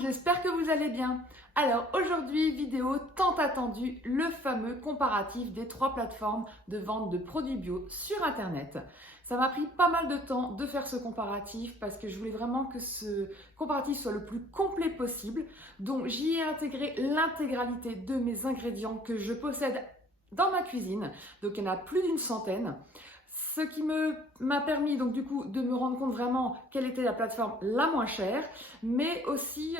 J'espère que vous allez bien. Alors aujourd'hui, vidéo tant attendue, le fameux comparatif des 3 plateformes de vente de produits bio sur internet. Ça m'a pris pas mal de temps de faire ce comparatif parce que je voulais vraiment que ce comparatif soit le plus complet possible. Donc j'y ai intégré l'intégralité de mes ingrédients que je possède dans ma cuisine. Donc il y en a plus d'une centaine. Ce qui m'a permis donc du coup de me rendre compte vraiment quelle était la plateforme la moins chère, mais aussi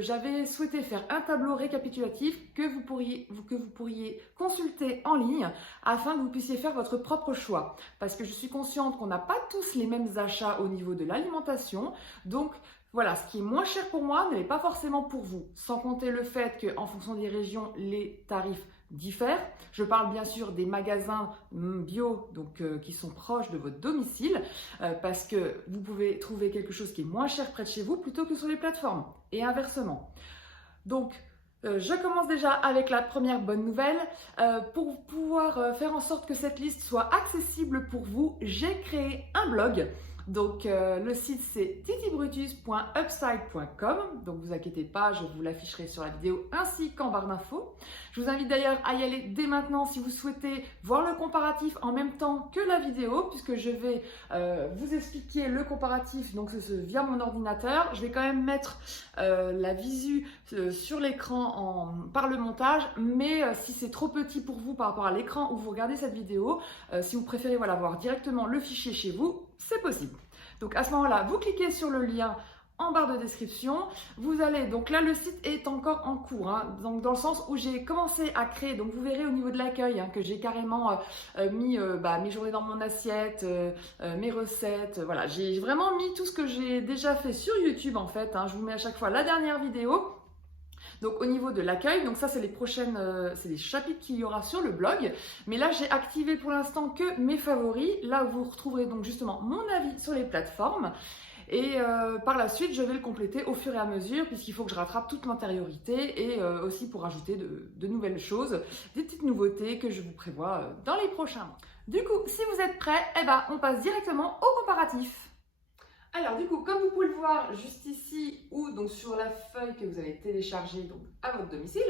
j'avais souhaité faire un tableau récapitulatif que vous pourriez consulter en ligne afin que vous puissiez faire votre propre choix. Parce que je suis consciente qu'on n'a pas tous les mêmes achats au niveau de l'alimentation, donc voilà, ce qui est moins cher pour moi ne l'est pas forcément pour vous. Sans compter le fait qu'en fonction des régions, les tarifs diffèrent. Je parle bien sûr des magasins bio donc, qui sont proches de votre domicile parce que vous pouvez trouver quelque chose qui est moins cher près de chez vous plutôt que sur les plateformes et inversement. Donc, je commence déjà avec la première bonne nouvelle. Pour pouvoir faire en sorte que cette liste soit accessible pour vous, j'ai créé un blog. Donc le site c'est titibrutus.upside.com, donc vous inquiétez pas, je vous l'afficherai sur la vidéo ainsi qu'en barre d'infos. Je vous invite d'ailleurs à y aller dès maintenant si vous souhaitez voir le comparatif en même temps que la vidéo, puisque je vais vous expliquer le comparatif donc via mon ordinateur. Je vais quand même mettre la visu sur l'écran par le montage, mais si c'est trop petit pour vous par rapport à l'écran où vous regardez cette vidéo, si vous préférez voilà, voir directement le fichier chez vous, c'est possible. Donc à ce moment-là, vous cliquez sur le lien en barre de description. Vous allez, donc là le site est encore en cours, hein, donc dans le sens où j'ai commencé à créer, donc vous verrez au niveau de l'accueil que j'ai carrément mis mes journées dans mon assiette, mes recettes, voilà, j'ai vraiment mis tout ce que j'ai déjà fait sur YouTube en fait, je vous mets à chaque fois la dernière vidéo. Donc au niveau de l'accueil, donc ça c'est les chapitres qu'il y aura sur le blog. Mais là j'ai activé pour l'instant que mes favoris, là où vous retrouverez donc justement mon avis sur les plateformes. Et par la suite je vais le compléter au fur et à mesure puisqu'il faut que je rattrape toute l'antériorité et aussi pour ajouter de nouvelles choses, des petites nouveautés que je vous prévois dans les prochains mois. Du coup si vous êtes prêts, on passe directement au comparatif. Alors du coup, comme vous pouvez le voir juste ici ou donc sur la feuille que vous avez téléchargée donc à votre domicile,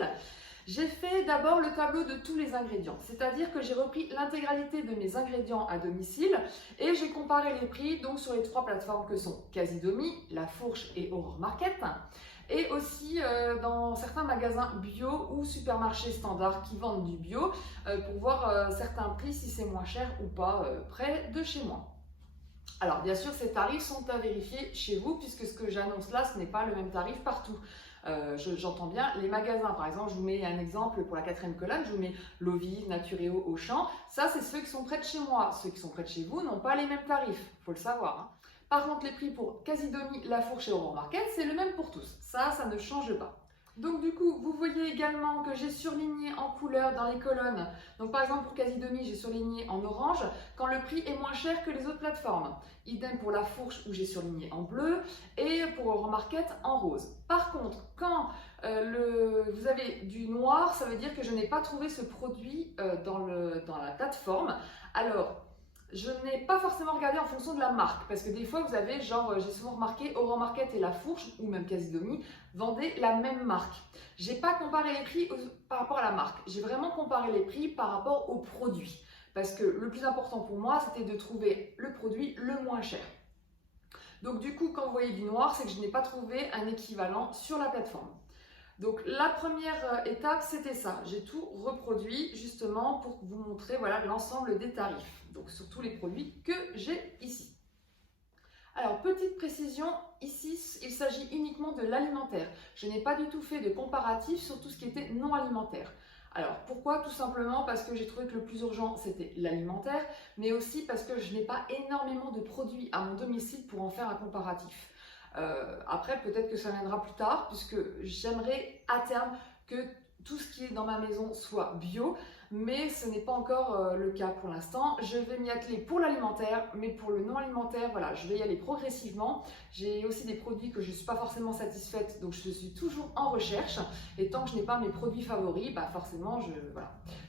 j'ai fait d'abord le tableau de tous les ingrédients. C'est-à-dire que j'ai repris l'intégralité de mes ingrédients à domicile et j'ai comparé les prix donc sur les 3 plateformes que sont Casidomi, La Fourche et Aurore Market. Et aussi dans certains magasins bio ou supermarchés standards qui vendent du bio pour voir certains prix si c'est moins cher ou pas près de chez moi. Alors bien sûr ces tarifs sont à vérifier chez vous puisque ce que j'annonce là ce n'est pas le même tarif partout. J'entends bien les magasins, par exemple je vous mets un exemple pour la 4e colonne, je vous mets Lovive, Naturéo, Auchan, ça c'est ceux qui sont près de chez moi, ceux qui sont près de chez vous n'ont pas les mêmes tarifs, il faut le savoir. Par contre les prix pour Casidomi, La Fourche et Aurore Market c'est le même pour tous, ça ne change pas. Donc du coup, vous voyez également que j'ai surligné en couleur dans les colonnes. Donc par exemple pour Casidomi, j'ai surligné en orange quand le prix est moins cher que les autres plateformes. Idem pour La Fourche où j'ai surligné en bleu et pour Aurore Market en rose. Par contre, quand vous avez du noir, ça veut dire que je n'ai pas trouvé ce produit dans la plateforme. Alors, je n'ai pas forcément regardé en fonction de la marque parce que des fois vous avez genre, j'ai souvent remarqué Aurore Market et La Fourche ou même Casidomi vendaient la même marque. J'ai pas comparé les prix par rapport à la marque, j'ai vraiment comparé les prix par rapport au produit parce que le plus important pour moi c'était de trouver le produit le moins cher. Donc du coup quand vous voyez du noir c'est que je n'ai pas trouvé un équivalent sur la plateforme. Donc la première étape c'était ça, j'ai tout reproduit justement pour vous montrer voilà, l'ensemble des tarifs, donc sur tous les produits que j'ai ici. Alors petite précision, ici il s'agit uniquement de l'alimentaire, je n'ai pas du tout fait de comparatif sur tout ce qui était non alimentaire. Alors pourquoi? Tout simplement parce que j'ai trouvé que le plus urgent c'était l'alimentaire, mais aussi parce que je n'ai pas énormément de produits à mon domicile pour en faire un comparatif. Après, peut-être que ça viendra plus tard, puisque j'aimerais à terme que tout ce qui est dans ma maison soit bio, mais ce n'est pas encore le cas pour l'instant. Je vais m'y atteler pour l'alimentaire, mais pour le non alimentaire, voilà, je vais y aller progressivement. J'ai aussi des produits que je ne suis pas forcément satisfaite, donc je suis toujours en recherche. Et tant que je n'ai pas mes produits favoris, bah forcément,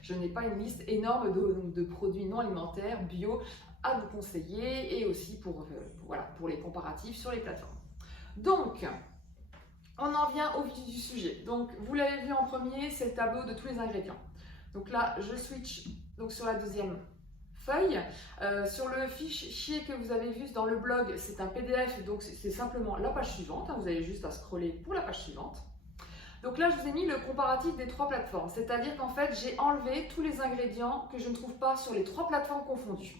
je n'ai pas une liste énorme de produits non alimentaires, bio, à vous conseiller, et aussi voilà, pour les comparatifs sur les plateformes. Donc, on en vient au vif du sujet. Donc, vous l'avez vu en premier, c'est le tableau de tous les ingrédients. Donc là, je switch donc sur la deuxième feuille. Sur le fichier que vous avez vu dans le blog, c'est un PDF, donc c'est simplement la page suivante. Vous avez juste à scroller pour la page suivante. Donc là, je vous ai mis le comparatif des 3 plateformes. C'est-à-dire qu'en fait, j'ai enlevé tous les ingrédients que je ne trouve pas sur les 3 plateformes confondues.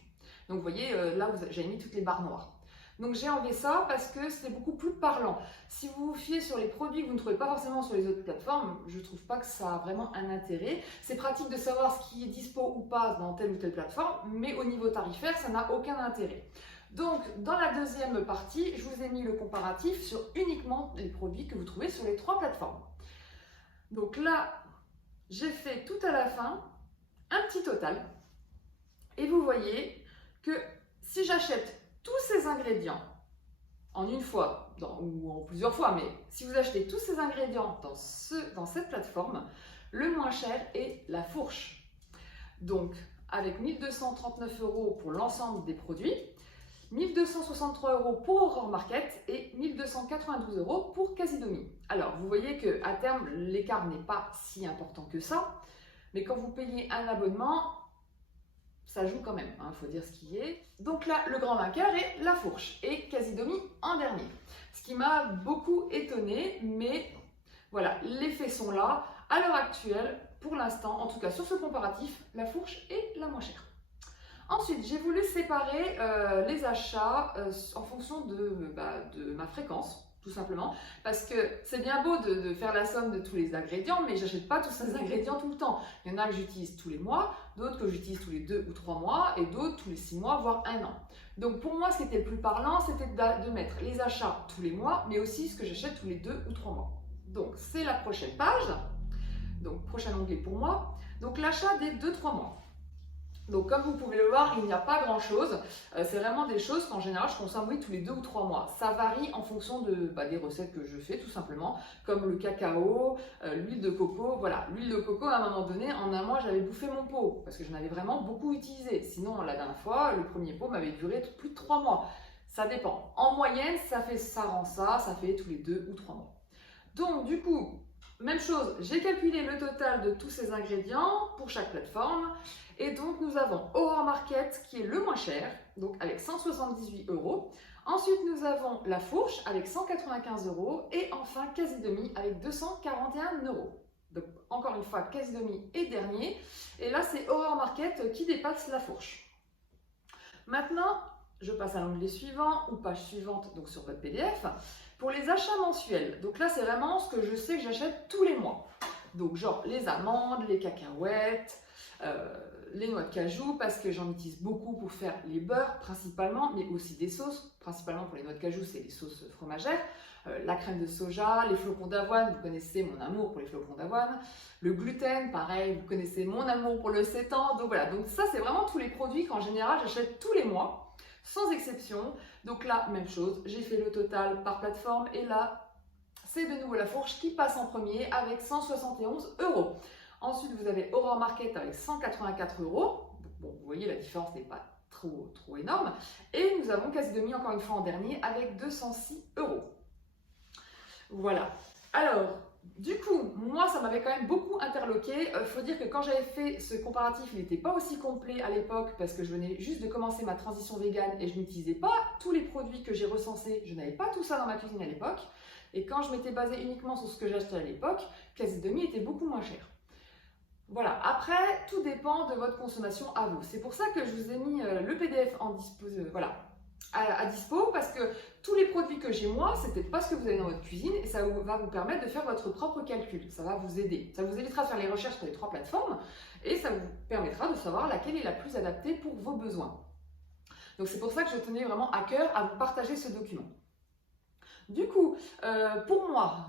Donc vous voyez, là, j'ai mis toutes les barres noires. Donc j'ai enlevé ça parce que c'est beaucoup plus parlant. Si vous vous fiez sur les produits que vous ne trouvez pas forcément sur les autres plateformes, je ne trouve pas que ça a vraiment un intérêt. C'est pratique de savoir ce qui est dispo ou pas dans telle ou telle plateforme, mais au niveau tarifaire, ça n'a aucun intérêt. Donc dans la deuxième partie, je vous ai mis le comparatif sur uniquement les produits que vous trouvez sur les 3 plateformes. Donc là, j'ai fait tout à la fin un petit total. Et vous voyez que si j'achète tous ces ingrédients en une fois ou en plusieurs fois, mais si vous achetez tous ces ingrédients dans cette plateforme, le moins cher est la fourche. Donc avec 1 239 € pour l'ensemble des produits, 1 263 € pour Aurore Market et 1 292 € pour Casidomi. Alors vous voyez qu'à terme, l'écart n'est pas si important que ça, mais quand vous payez un abonnement, ça joue quand même, il faut dire ce qui est. Donc là, le grand vainqueur est la fourche et Casidomi en dernier. Ce qui m'a beaucoup étonnée, mais voilà, les faits sont là. À l'heure actuelle, pour l'instant, en tout cas sur ce comparatif, la fourche est la moins chère. Ensuite, j'ai voulu séparer les achats en fonction de ma fréquence. Tout simplement, parce que c'est bien beau de faire la somme de tous les ingrédients, mais j'achète pas tous ces ingrédients tout le temps. Il y en a que j'utilise tous les mois, d'autres que j'utilise tous les 2 ou 3 mois, et d'autres tous les 6 mois, voire 1 an. Donc pour moi, ce qui était le plus parlant, c'était de mettre les achats tous les mois, mais aussi ce que j'achète tous les 2 ou 3 mois. Donc c'est la prochaine page, donc prochain onglet pour moi. Donc l'achat des 2-3 mois. Donc comme vous pouvez le voir, il n'y a pas grand chose, c'est vraiment des choses qu'en général je consomme tous les 2 ou 3 mois. Ça varie en fonction des recettes que je fais tout simplement, comme le cacao, l'huile de coco. Voilà, l'huile de coco à un moment donné, en un mois j'avais bouffé mon pot parce que j'en avais vraiment beaucoup utilisé. Sinon la dernière fois, le premier pot m'avait duré plus de 3 mois. Ça dépend. En moyenne, ça fait tous les 2 ou 3 mois. Donc du coup, même chose, j'ai calculé le total de tous ces ingrédients pour chaque plateforme. Et donc nous avons Aurore Market qui est le moins cher, donc avec 178 €. Ensuite nous avons la fourche avec 195 € et enfin Casidomi avec 241 €. Donc encore une fois Casidomi est dernier et là c'est Aurore Market qui dépasse la fourche. Maintenant je passe à l'onglet suivant ou page suivante donc sur votre PDF pour les achats mensuels. Donc là c'est vraiment ce que je sais que j'achète tous les mois. Donc genre les amandes, les cacahuètes, les noix de cajou parce que j'en utilise beaucoup pour faire les beurres principalement, mais aussi des sauces. Principalement pour les noix de cajou, c'est les sauces fromagères. La crème de soja, les flocons d'avoine, vous connaissez mon amour pour les flocons d'avoine. Le gluten, pareil, vous connaissez mon amour pour le sétan. Donc voilà, donc ça c'est vraiment tous les produits qu'en général j'achète tous les mois, sans exception. Donc là, même chose, j'ai fait le total par plateforme et là, c'est de nouveau la fourche qui passe en premier avec 171 €. Ensuite, vous avez Aurore Market avec 184 €. Bon, vous voyez, la différence n'est pas trop énorme. Et nous avons Casidomi, encore une fois, en dernier, avec 206 €. Voilà. Alors, du coup, moi, ça m'avait quand même beaucoup interloqué. Il faut dire que quand j'avais fait ce comparatif, il n'était pas aussi complet à l'époque parce que je venais juste de commencer ma transition végane et je n'utilisais pas tous les produits que j'ai recensés. Je n'avais pas tout ça dans ma cuisine à l'époque. Et quand je m'étais basée uniquement sur ce que j'achetais à l'époque, Casidomi était beaucoup moins cher. Voilà, après, tout dépend de votre consommation à vous. C'est pour ça que je vous ai mis le PDF à dispo, parce que tous les produits que j'ai moi, c'est peut-être pas ce que vous avez dans votre cuisine et ça va vous permettre de faire votre propre calcul. Ça va vous aider. Ça vous évitera de faire les recherches sur les 3 plateformes et ça vous permettra de savoir laquelle est la plus adaptée pour vos besoins. Donc c'est pour ça que je tenais vraiment à cœur à vous partager ce document. Du coup, pour moi,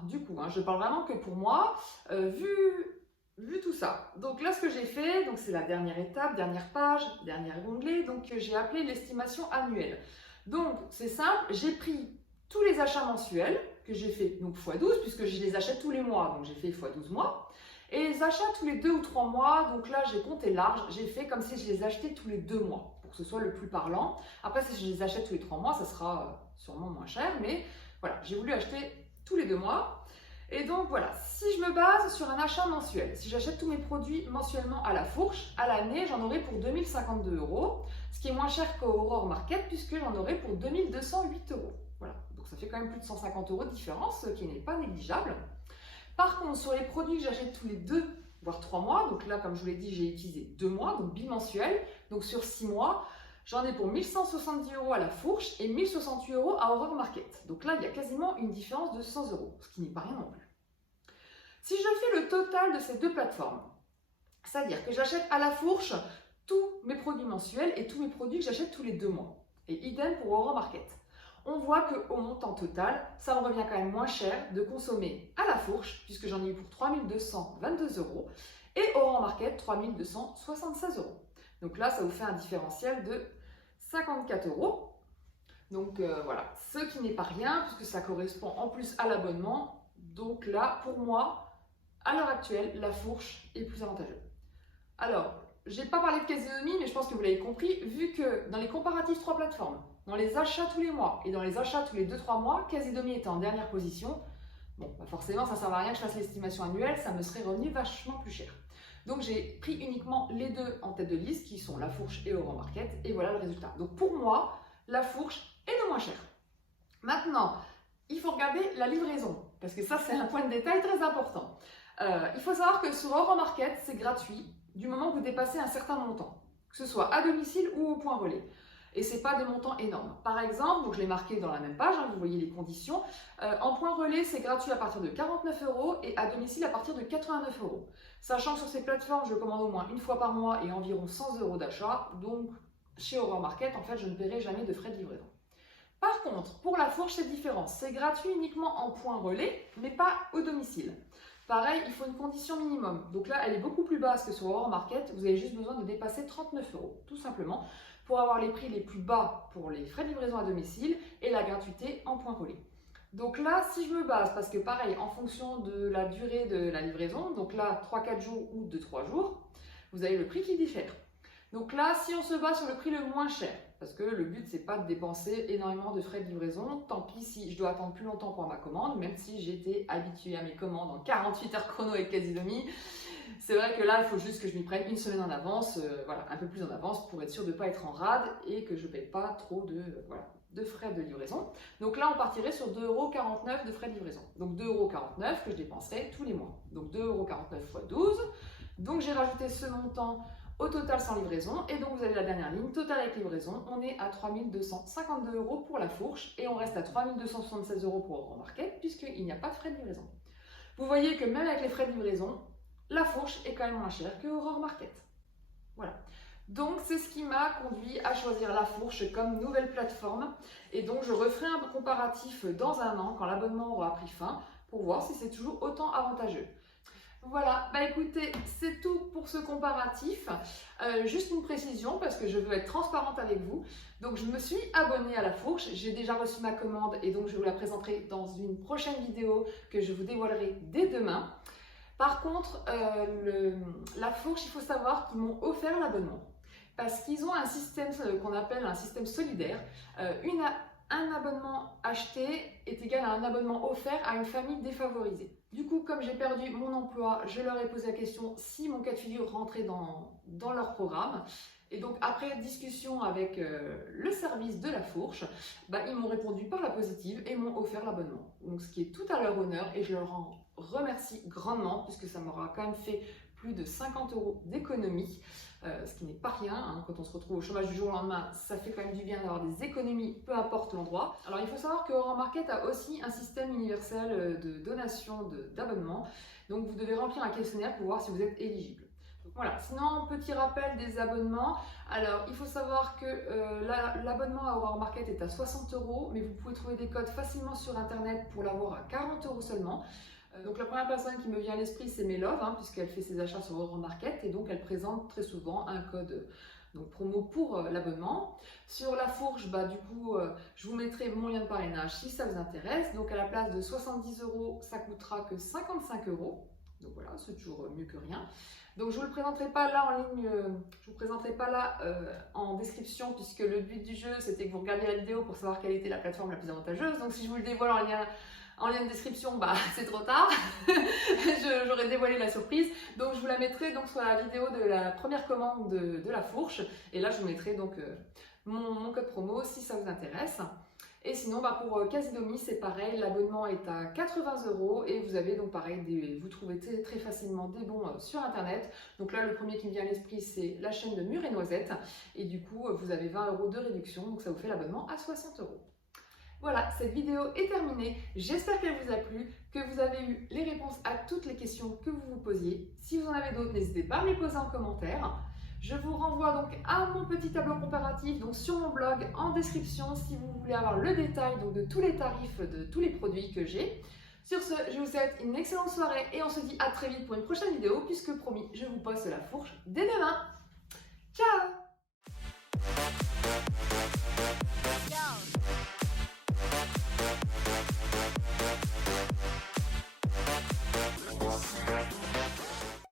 je parle vraiment que pour moi, vu tout ça. Donc là, ce que j'ai fait, donc c'est la dernière étape, dernière page, dernier onglet, donc j'ai appelé l'estimation annuelle. Donc c'est simple, j'ai pris tous les achats mensuels que j'ai fait donc x12 puisque je les achète tous les mois, donc j'ai fait x12 mois. Et les achats tous les 2 ou 3 mois, donc là j'ai compté large, j'ai fait comme si je les achetais tous les 2 mois pour que ce soit le plus parlant. Après, si je les achète tous les 3 mois, ça sera sûrement moins cher, mais voilà, j'ai voulu acheter tous les 2 mois. Et donc voilà, si je me base sur un achat mensuel, si j'achète tous mes produits mensuellement à la fourche, à l'année, j'en aurai pour 2052 €, ce qui est moins cher qu'au Aurore Market puisque j'en aurai pour 2208 €. Voilà, donc ça fait quand même plus de 150 € de différence, ce qui n'est pas négligeable. Par contre, sur les produits que j'achète tous les 2 voire 3 mois, donc là, comme je vous l'ai dit, j'ai utilisé 2 mois, donc bimensuel, donc sur 6 mois, j'en ai pour 1170 € à la fourche et 1068 € à Aurore Market. Donc là, il y a quasiment une différence de 100 €, ce qui n'est pas rien non plus. Si je fais le total de ces deux plateformes, c'est-à-dire que j'achète à la fourche tous mes produits mensuels et tous mes produits que j'achète tous les 2 mois, et idem pour Aurore Market, on voit qu'au montant total, ça me revient quand même moins cher de consommer à la fourche, puisque j'en ai eu pour 3222 €, et Aurore Market, 3276 €. Donc là, ça vous fait un différentiel de 54 €. Donc voilà, ce qui n'est pas rien, puisque ça correspond en plus à l'abonnement. Donc là, pour moi, à l'heure actuelle, la fourche est plus avantageuse. Alors, je n'ai pas parlé de Casinomie, mais je pense que vous l'avez compris, vu que dans les comparatifs 3 plateformes, dans les achats tous les mois et dans les achats tous les 2-3 mois, Casinomie était en dernière position. Bon, bah forcément, ça ne sert à rien que je fasse l'estimation annuelle, ça me serait revenu vachement plus cher. Donc j'ai pris uniquement les deux en tête de liste, qui sont la fourche et Aurore Market, et voilà le résultat. Donc pour moi, la fourche est le moins cher. Maintenant, il faut regarder la livraison, parce que ça c'est un point de détail très important. Il faut savoir que sur Aurore Market, c'est gratuit du moment que vous dépassez un certain montant, que ce soit à domicile ou au point relais. Et ce n'est pas des montants énormes. Par exemple, donc je l'ai marqué dans la même page, vous voyez les conditions. En point relais, c'est gratuit à partir de 49 € et à domicile à partir de 89 €. Sachant que sur ces plateformes, je commande au moins une fois par mois et environ 100 € d'achat. Donc chez Aurore Market, en fait, je ne paierai jamais de frais de livraison. Par contre, pour la fourche, c'est différent. C'est gratuit uniquement en point relais, mais pas au domicile. Pareil, il faut une condition minimum. Donc là, elle est beaucoup plus basse que sur Aurore Market. Vous avez juste besoin de dépasser 39 €, tout simplement, pour avoir les prix les plus bas pour les frais de livraison à domicile et la gratuité en point relais. Donc là, si je me base, parce que pareil, en fonction de la durée de la livraison, donc là, 3-4 jours ou 2-3 jours, vous avez le prix qui diffère. Donc là, si on se base sur le prix le moins cher, parce que le but, c'est pas de dépenser énormément de frais de livraison, tant pis si je dois attendre plus longtemps pour ma commande, même si j'étais habituée à mes commandes en 48 heures chrono avec Casinomie. C'est vrai que là, il faut juste que je m'y prenne une semaine en avance, voilà, un peu plus en avance pour être sûr de ne pas être en rade et que je ne paye pas trop de frais de livraison. Donc là, on partirait sur 2,49 € de frais de livraison. Donc 2,49 € que je dépenserai tous les mois. Donc 2,49 € x 12. Donc j'ai rajouté ce montant au total sans livraison. Et donc vous avez la dernière ligne, total avec livraison. On est à 3252 € pour la fourche et on reste à 3276 € pour Aurore Market puisqu'il n'y a pas de frais de livraison. Vous voyez que même avec les frais de livraison, la fourche est quand même moins chère que Aurore Market. Voilà. Donc c'est ce qui m'a conduit à choisir la fourche comme nouvelle plateforme. Et donc je referai un comparatif dans un an quand l'abonnement aura pris fin pour voir si c'est toujours autant avantageux. Voilà, bah écoutez, c'est tout pour ce comparatif. Juste une précision parce que je veux être transparente avec vous. Donc je me suis abonnée à la fourche, j'ai déjà reçu ma commande et donc je vous la présenterai dans une prochaine vidéo que je vous dévoilerai dès demain. Par contre, la fourche, il faut savoir qu'ils m'ont offert l'abonnement parce qu'ils ont un système qu'on appelle un système solidaire. Un abonnement acheté est égal à un abonnement offert à une famille défavorisée. Du coup, comme j'ai perdu mon emploi, je leur ai posé la question si mon cas de figure rentrait dans leur programme. Et donc, après discussion avec le service de la fourche, ils m'ont répondu par la positive et m'ont offert l'abonnement. Donc, ce qui est tout à leur honneur et je leur en remercie grandement puisque ça m'aura quand même fait plus de 50 € d'économie, ce qui n'est pas rien. Hein. Quand on se retrouve au chômage du jour au lendemain, ça fait quand même du bien d'avoir des économies, peu importe l'endroit. Alors, il faut savoir que Aurore Market a aussi un système universel de donation d'abonnement. Donc, vous devez remplir un questionnaire pour voir si vous êtes éligible. Voilà, sinon petit rappel des abonnements. Alors il faut savoir que l'abonnement à Aurore Market est à 60 €, mais vous pouvez trouver des codes facilement sur internet pour l'avoir à 40 € seulement. Donc la première personne qui me vient à l'esprit c'est Melove, puisqu'elle fait ses achats sur Aurore Market et donc elle présente très souvent un code promo pour l'abonnement. Sur la fourche, du coup, je vous mettrai mon lien de parrainage si ça vous intéresse. Donc à la place de 70 €, ça coûtera que 55 €. Donc voilà, c'est toujours mieux que rien. Donc je ne vous le présenterai pas là en ligne, je vous présenterai pas là en description, puisque le but du jeu c'était que vous regardiez la vidéo pour savoir quelle était la plateforme la plus avantageuse. Donc si je vous le dévoile en lien de description, c'est trop tard. J'aurais dévoilé la surprise. Donc je vous la mettrai donc sur la vidéo de la première commande de la fourche. Et là je vous mettrai donc mon code promo si ça vous intéresse. Et sinon pour Casidomi c'est pareil, l'abonnement est à 80 € et vous avez donc pareil, vous trouvez très facilement des bons sur internet. Donc là le premier qui me vient à l'esprit c'est la chaîne de Mûres et Noisettes et du coup vous avez 20 € de réduction, donc ça vous fait l'abonnement à 60 €. Voilà, cette vidéo est terminée. J'espère qu'elle vous a plu, que vous avez eu les réponses à toutes les questions que vous vous posiez. Si vous en avez d'autres, n'hésitez pas à me les poser en commentaire. Je vous renvoie donc à mon petit tableau comparatif donc sur mon blog en description si vous voulez avoir le détail donc de tous les tarifs de tous les produits que j'ai. Sur ce, je vous souhaite une excellente soirée et on se dit à très vite pour une prochaine vidéo puisque promis, je vous poste la fourche dès demain. Ciao!